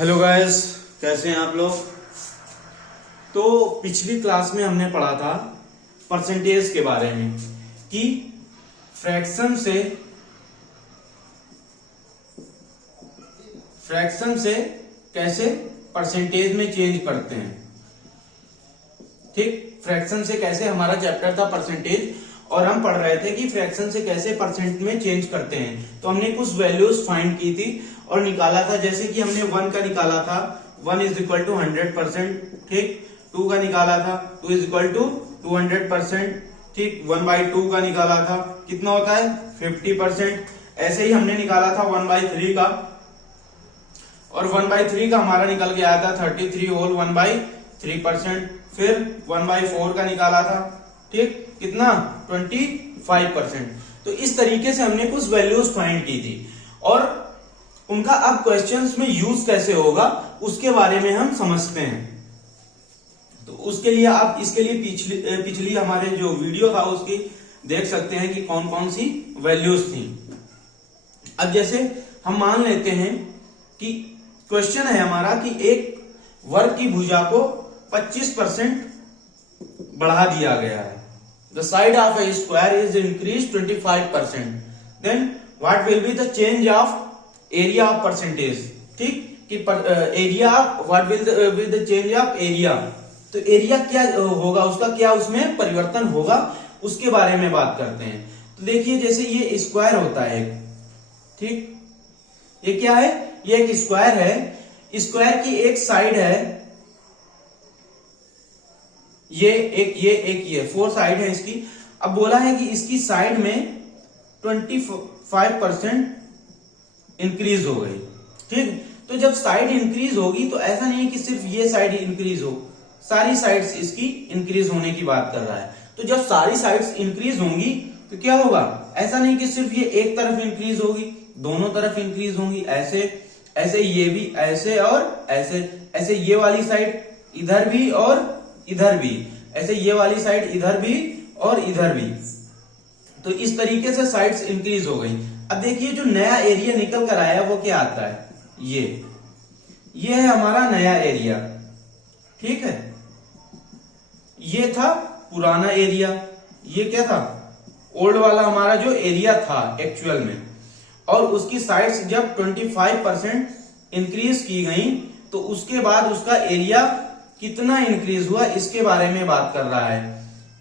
Hello guys, कैसे हैं आप लोग। तो पिछली क्लास में हमने पढ़ा था परसेंटेज के बारे में कि फ्रैक्शन से कैसे परसेंटेज में चेंज करते हैं। ठीक, फ्रैक्शन से कैसे, हमारा चैप्टर था परसेंटेज और हम पढ़ रहे थे कि फ्रैक्शन से कैसे परसेंट में चेंज करते हैं। तो हमने कुछ वैल्यूज फाइंड की थी और निकाला था, जैसे कि हमने 1 का निकाला था, 1 इज इक्वल टू 100%। ठीक, 2 का निकाला था, 2 इज इक्वल टू 200%। ठीक, 1/2 का निकाला था, कितना होता है 50%। ऐसे ही हमने निकाला था 1/3 का, और 1/3 का हमारा निकल के आया था 33 होल 1/3%। फिर 1/4 का निकाला था, ठीक, कितना 25%। तो इस तरीके से हमने कुछ वैल्यूज फाइंड की थी और उनका अब क्वेश्चंस में यूज कैसे होगा उसके बारे में हम समझते हैं। तो उसके लिए आप इसके लिए पिछली हमारे जो वीडियो था उसकी देख सकते हैं कि कौन कौन सी वैल्यूज थी। अब जैसे हम मान लेते हैं कि क्वेश्चन है हमारा कि एक वर्ग की भुजा को 25% बढ़ा दिया गया है। The side of a square is increased 25%. Then what will be the change of area of percentage? ठीक, कि area what will be the change of area? तो एरिया क्या होगा, उसका क्या उसमें परिवर्तन होगा, उसके बारे में बात करते हैं। तो देखिए, जैसे ये स्क्वायर होता है, ठीक, ये क्या है, ये एक स्क्वायर है। स्क्वायर की एक साइड है, ये 4 साइड है इसकी। अब बोला है कि इसकी साइड में 25% इंक्रीज हो गई। ठीक, तो जब साइड इंक्रीज होगी तो ऐसा नहीं है कि सिर्फ ये साइड इंक्रीज हो, सारी साइड्स इसकी इंक्रीज होने की बात कर रहा है। तो जब सारी साइड्स इंक्रीज होंगी तो क्या होगा, ऐसा नहीं कि सिर्फ ये एक तरफ इंक्रीज होगी, दोनों तरफ इंक्रीज होंगी। ऐसे ये भी, ऐसे और ऐसे ये वाली साइड इधर भी और इधर भी, ऐसे ये वाली साइड इधर भी और इधर भी। तो इस तरीके से साइड्स इंक्रीज हो गई। अब देखिए, जो नया एरिया निकल कर आया वो क्या आता है, ये है हमारा नया एरिया। ठीक है, ये था पुराना एरिया, ये क्या था, ओल्ड वाला हमारा जो एरिया था एक्चुअल में। और उसकी साइड्स जब 25% इंक्रीज की गई तो उसके बाद उसका एरिया कितना इंक्रीज हुआ, इसके बारे में बात कर रहा है।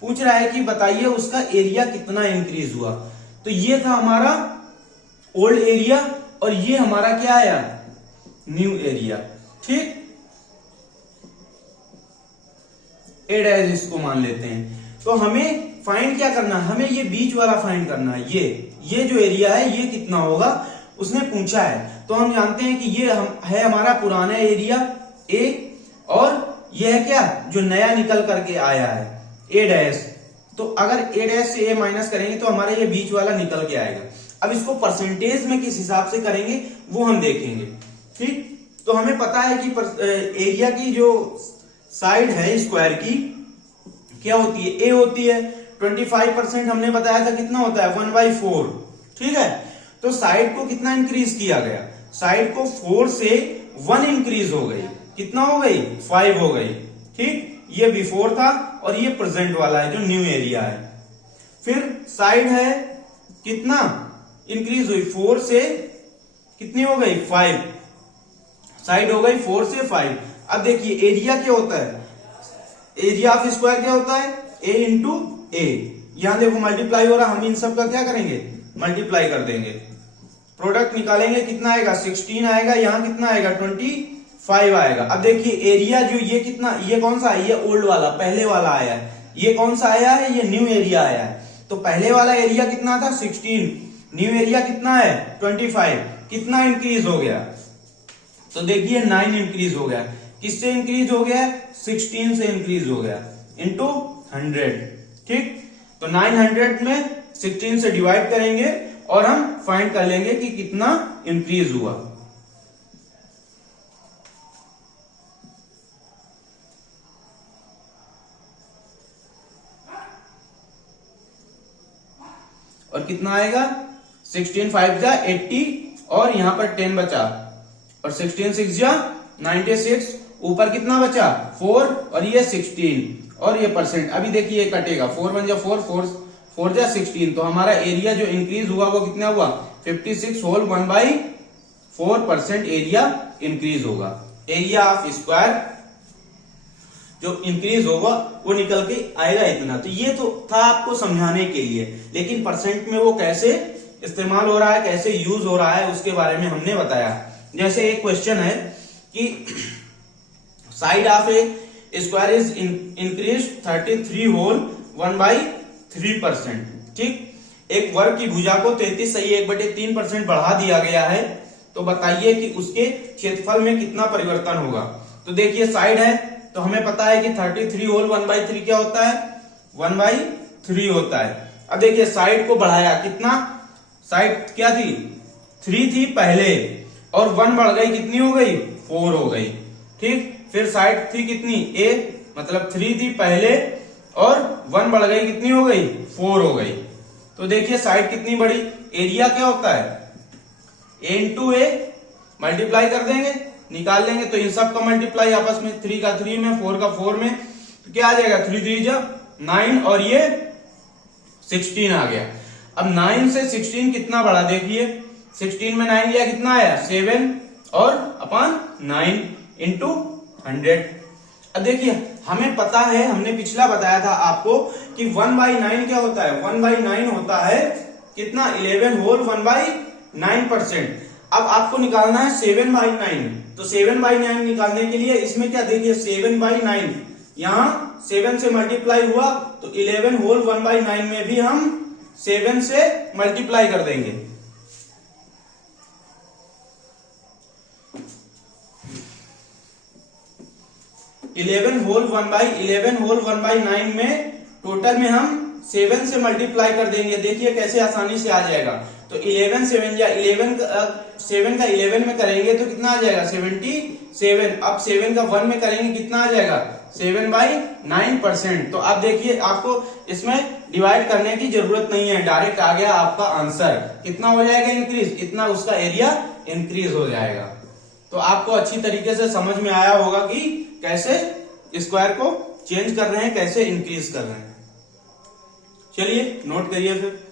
पूछ रहा है कि बताइए उसका एरिया कितना इंक्रीज हुआ। तो ये था हमारा ओल्ड एरिया और ये हमारा क्या आया, न्यू एरिया। ठीक, एड एज इसको मान लेते हैं। तो हमें फाइंड क्या करना है, हमें ये बीच वाला फाइंड करना है। ये जो एरिया है ये कितना होगा, उसने पूछा है। तो हम जानते हैं कि ये है हमारा पुराना एरिया ए, और ये है क्या, जो नया निकल करके आया है ए डैश। तो अगर ए डैश से ए माइनस करेंगे तो हमारा ये बीच वाला निकल के आएगा। अब इसको परसेंटेज में किस हिसाब से करेंगे वो हम देखेंगे। ठीक, तो हमें पता है कि एरिया की जो साइड है स्क्वायर की क्या होती है, ए होती है। 25% हमने बताया था कितना होता है, 1/4। ठीक है, तो साइड को कितना इंक्रीज किया गया, साइड को 4 से 1 इंक्रीज हो गई, कितना हो गई, 5 हो गई। ठीक, ये बिफोर था और ये प्रेजेंट वाला है जो न्यू एरिया है। फिर साइड है कितना इंक्रीज हुई, 4 से कितनी हो गई, 5, साइड हो गई 4 से 5। अब देखिए एरिया क्या होता है, एरिया ऑफ स्क्वायर क्या होता है, ए इंटू ए। यहां देखो मल्टीप्लाई हो रहा, हम इन सब का क्या करेंगे, मल्टीप्लाई कर देंगे, प्रोडक्ट निकालेंगे, कितना आएगा 16 आएगा, यहां कितना आएगा 25 आएगा। अब देखिए एरिया जो ये कितना, ये कौन सा है, ये ओल्ड वाला पहले वाला आया है, ये कौन सा आया है, ये न्यू एरिया आया है। तो पहले वाला एरिया कितना था 16, न्यू एरिया कितना है 25, कितना इंक्रीज हो गया, तो देखिए 9 इंक्रीज हो गया। किससे इंक्रीज हो गया, 16 से इंक्रीज हो गया इंटू 100। ठीक, तो 900 में 16 से डिवाइड करेंगे और हम फाइंड कर लेंगे कि कितना इंक्रीज हुआ। और कितना आएगा, 16 5 जा 80 और यहां पर 10 बचा और 16 6 जा 96, ऊपर कितना बचा 4 और ये 16 और ये परसेंट। अभी देखिए ये कटेगा, 4 1 जा 4, 4 जा 16, तो हमारा एरिया जो इंक्रीज हुआ वो कितना हुआ 56 होल 1/4% एरिया इंक्रीज होगा। एरिया ऑफ स्क्वायर जो इंक्रीज होगा वो निकल के आएगा इतना। तो ये तो था आपको समझाने के लिए, लेकिन परसेंट में वो कैसे इस्तेमाल हो रहा है, कैसे यूज हो रहा है, उसके बारे में हमने बताया। जैसे एक क्वेश्चन है कि side of a square is increase 33 whole 1/3%। ठीक, एक वर्ग की भुजा को 33 सही 1/3% बढ़ा दिया गया है, तो बताइए कि उसके क्षेत्रफल में कितना परिवर्तन होगा। तो देखिए साइड है तो हमें पता है कि 33 होल 1/3 क्या होता है 1/3 होता है। अब देखिए साइड को बढ़ाया, कितना, साइड क्या थी 3 थी पहले और 1 बढ़ गई, कितनी हो गई 4 हो गई। ठीक, फिर साइड थी कितनी 1, मतलब 3 थी पहले और 1 बढ़ गई, कितनी हो गई 4 हो गई। तो देखिए साइड कितनी बड़ी, एरिया क्या होता है a इंटू ए, मल्टीप्लाई कर देंगे निकाल लेंगे, तो इन सब का मल्टीप्लाई आपस में 3 का 3 में 4 का 4 में, तो क्या आ जाएगा 3 3 जा 9 और ये 16 आ गया। अब 9 से 16 कितना बड़ा, देखिए 16 में 9 लिया कितना आया 7 और अपॉन 9 इंटू 100। अब देखिए हमें पता है, हमने पिछला बताया था आपको कि 1/9 क्या होता है 1/9 होता है कितना 11 होल 1/9%। अब आपको निकालना है 7/9, तो 7/9 निकालने के लिए इसमें क्या देखिए 7/9 यहां 7 से मल्टीप्लाई हुआ, तो 11 होल 1/9 में भी हम 7 से मल्टीप्लाई कर देंगे। इलेवन होल 1/9 में टोटल में हम 7 से मल्टीप्लाई कर देंगे। देखिए कैसे आसानी से आ जाएगा। तो 11 7 या 7 का 11 में करेंगे तो कितना आ जाएगा 77। अब 7 का 1 में करेंगे कितना आ जाएगा 7/9%। तो अब देखिए आपको इसमें डिवाइड करने की जरूरत नहीं है, डायरेक्ट आ गया आपका आंसर। कितना हो जाएगा इंक्रीज, इतना उसका एरिया इंक्रीज हो जाएगा। तो आपको अच्छी तरीके से समझ में आया होगा कि कैसे स्क्वायर को चेंज कर रहे हैं, कैसे इंक्रीज कर रहे हैं। चलिए नोट करिए फिर।